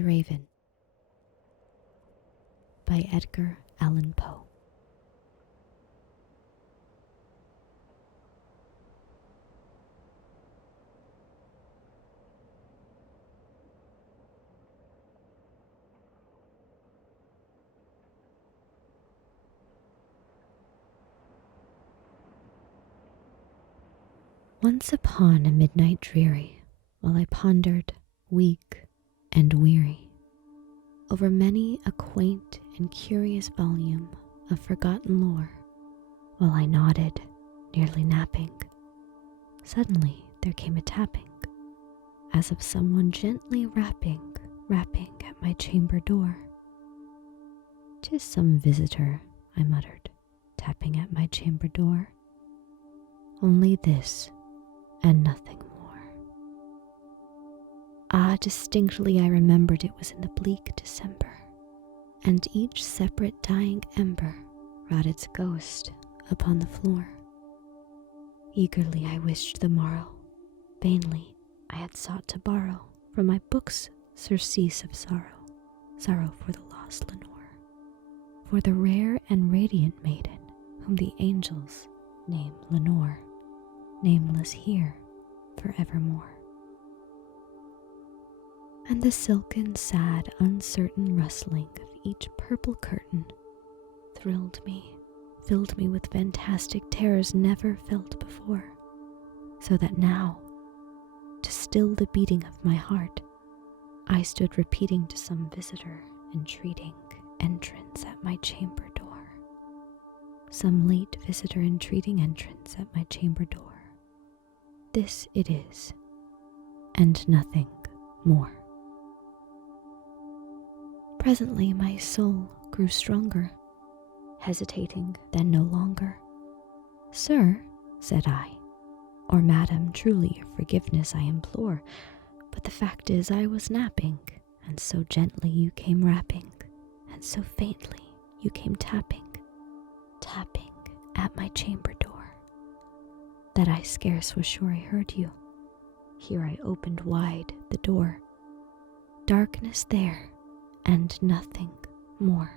The Raven by Edgar Allan Poe. Once upon a midnight dreary, while I pondered, weak and weary, over many a quaint and curious volume of forgotten lore, while I nodded, nearly napping, suddenly there came a tapping, as of someone gently rapping at my chamber door. "'Tis some visitor," I muttered, tapping at my chamber door. "Only this, and nothing more." Ah, distinctly I remembered it was in the bleak December, and each separate dying ember wrought its ghost upon the floor. Eagerly I wished the morrow, vainly I had sought to borrow from my books surcease of sorrow, sorrow for the lost Lenore, for the rare and radiant maiden whom the angels name Lenore, nameless here forevermore. And the silken, sad, uncertain rustling of each purple curtain thrilled me, filled me with fantastic terrors never felt before, so that now, to still the beating of my heart, I stood repeating to some visitor entreating entrance at my chamber door. Some late visitor entreating entrance at my chamber door. This it is, and nothing more. Presently my soul grew stronger, hesitating then no longer. "Sir," said I, "or madam, truly your forgiveness I implore, but the fact is I was napping, and so gently you came rapping, and so faintly you came tapping at my chamber door, that I scarce was sure I heard you. Here I opened wide the door. Darkness there, and nothing more.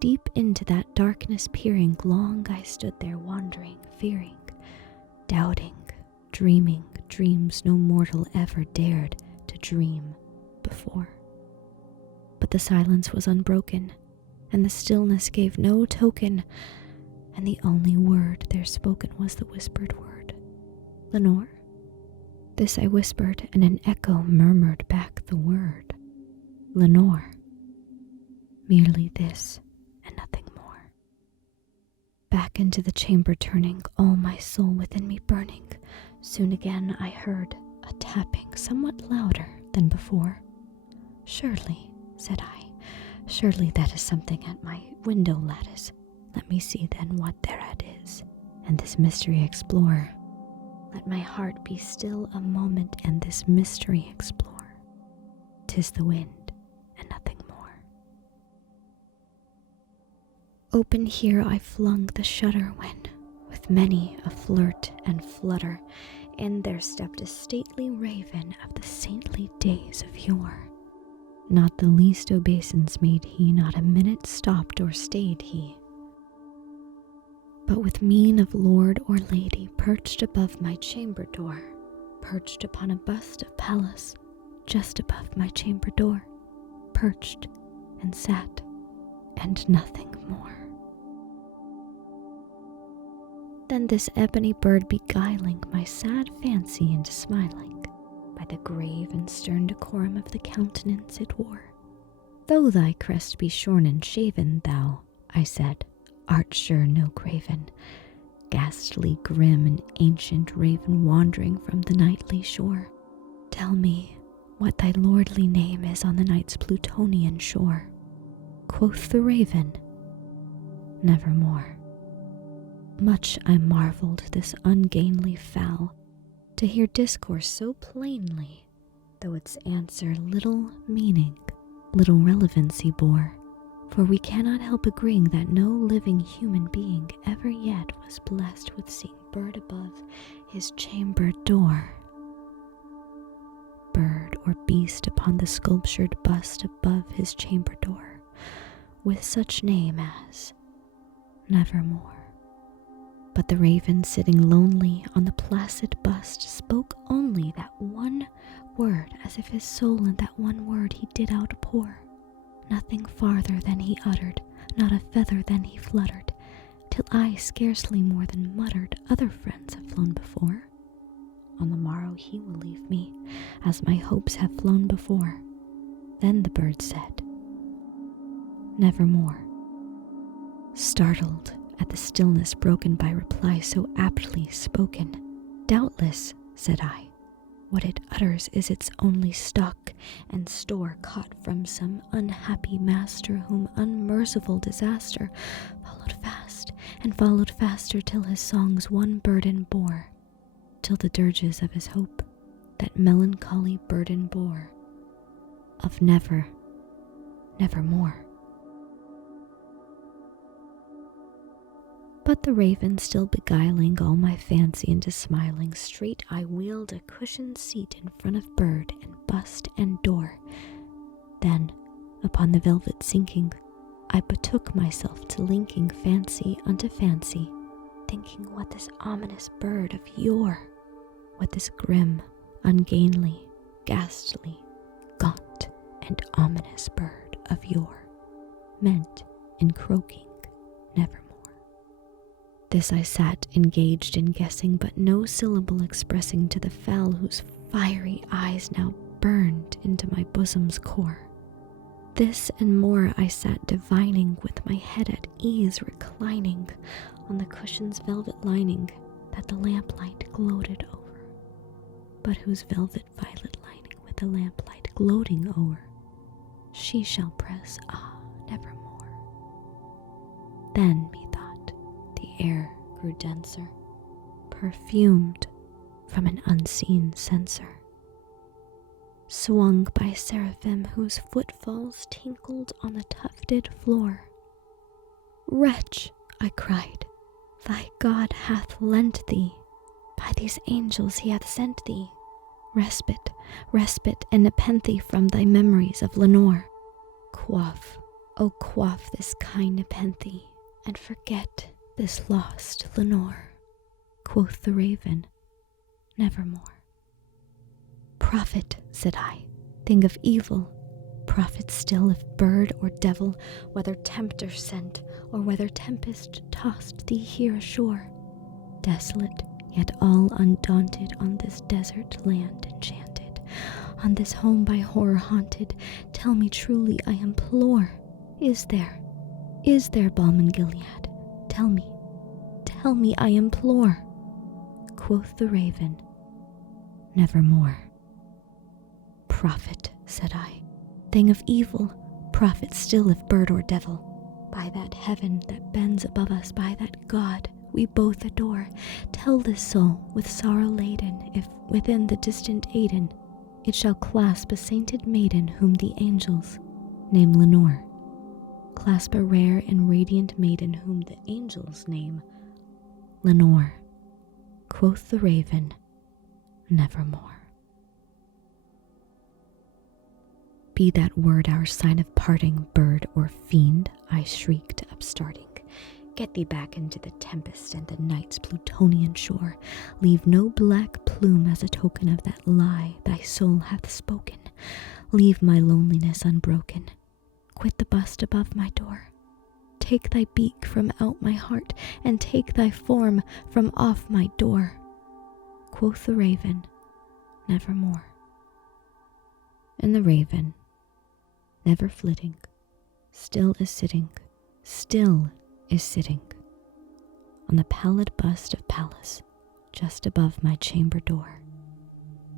Deep into that darkness peering, long I stood there wandering, fearing, doubting, dreaming dreams no mortal ever dared to dream before. But the silence was unbroken, and the stillness gave no token, and the only word there spoken was the whispered word, "Lenore?" This I whispered, and an echo murmured back the word, "Lenore." Merely this, and nothing more. Back into the chamber turning, all my soul within me burning, soon again I heard a tapping somewhat louder than before. "Surely," said I, "surely that is something at my window lattice. Let me see then what thereat is, and this mystery explore. Let my heart be still a moment, and this mystery explore. 'Tis the wind, and nothing more." Open here I flung the shutter when, with many a flirt and flutter, in there stepped a stately raven of the saintly days of yore. Not the least obeisance made he, not a minute stopped or stayed he, but with mien of lord or lady perched above my chamber door, perched upon a bust of Pallas, just above my chamber door, perched and sat, and nothing more. Then this ebony bird beguiling my sad fancy into smiling, by the grave and stern decorum of the countenance it wore. "Though thy crest be shorn and shaven, thou," I said, "art sure no craven, ghastly, grim, and ancient raven wandering from the nightly shore. Tell me what thy lordly name is on the night's Plutonian shore." Quoth the raven, "Nevermore." Much I marveled this ungainly fowl, to hear discourse so plainly, though its answer little meaning, little relevancy bore. For we cannot help agreeing that no living human being ever yet was blessed with seeing bird above his chamber door. Bird or or beast upon the sculptured bust above his chamber door, with such name as Nevermore. But the raven sitting lonely on the placid bust spoke only that one word, as if his soul in that one word he did outpour. Nothing farther than he uttered, not a feather than he fluttered, till I scarcely more than muttered, other friends have flown before. On the morrow he will leave me, as my hopes have flown before. Then the bird said, Nevermore. Startled at the stillness broken by reply so aptly spoken, doubtless, said I, what it utters is its only stock and store caught from some unhappy master whom unmerciful disaster followed fast and followed faster till his songs one burden bore, till the dirges of his hope that melancholy burden bore, of never, nevermore. But the raven still beguiling all my fancy into smiling, straight I wheeled a cushioned seat in front of bird and bust and door. Then, upon the velvet sinking, I betook myself to linking fancy unto fancy, thinking what this ominous bird of yore, what this grim, ungainly, ghastly, gaunt, and ominous bird of yore meant in croaking nevermore. This I sat engaged in guessing, but no syllable expressing to the fowl whose fiery eyes now burned into my bosom's core. This and more I sat divining, with my head at ease reclining on the cushion's velvet lining that the lamplight gloated over, but whose velvet violet lining with the lamplight gloating o'er, she shall press, nevermore. Then methought the air grew denser, perfumed from an unseen censer, swung by seraphim whose footfalls tinkled on the tufted floor. Wretch, I cried, thy God hath lent thee, by these angels he hath sent thee, respite, and nepenthe from thy memories of Lenore. Quaff, O quaff this kind nepenthe, and forget this lost Lenore. Quoth the raven, nevermore. Prophet, said I, thing of evil, prophet still if bird or devil, whether tempter sent, or whether tempest tossed thee here ashore, desolate, yet all undaunted, on this desert land enchanted, on this home by horror haunted, tell me truly, I implore, is there balm in Gilead? Tell me, I implore. Quoth the raven, nevermore. Prophet, said I, thing of evil, prophet still if bird or devil, by that heaven that bends above us, by that God we both adore, tell this soul with sorrow laden, if within the distant Aidenn it shall clasp a sainted maiden whom the angels name Lenore. Clasp a rare and radiant maiden whom the angels name Lenore. Quoth the raven, nevermore. Be that word our sign of parting, bird or fiend, I shrieked, upstarting. Get thee back into the tempest and the night's Plutonian shore. Leave no black plume as a token of that lie thy soul hath spoken. Leave my loneliness unbroken. Quit the bust above my door. Take thy beak from out my heart, and take thy form from off my door. Quoth the raven, nevermore. And the raven, never flitting, still is sitting on the pallid bust of Pallas, just above my chamber door,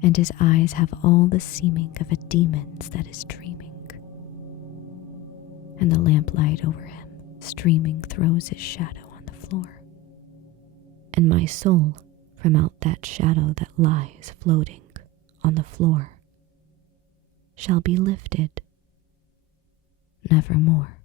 and his eyes have all the seeming of a demon's that is dreaming, and the lamplight over him streaming throws his shadow on the floor, and my soul from out that shadow that lies floating on the floor shall be lifted nevermore.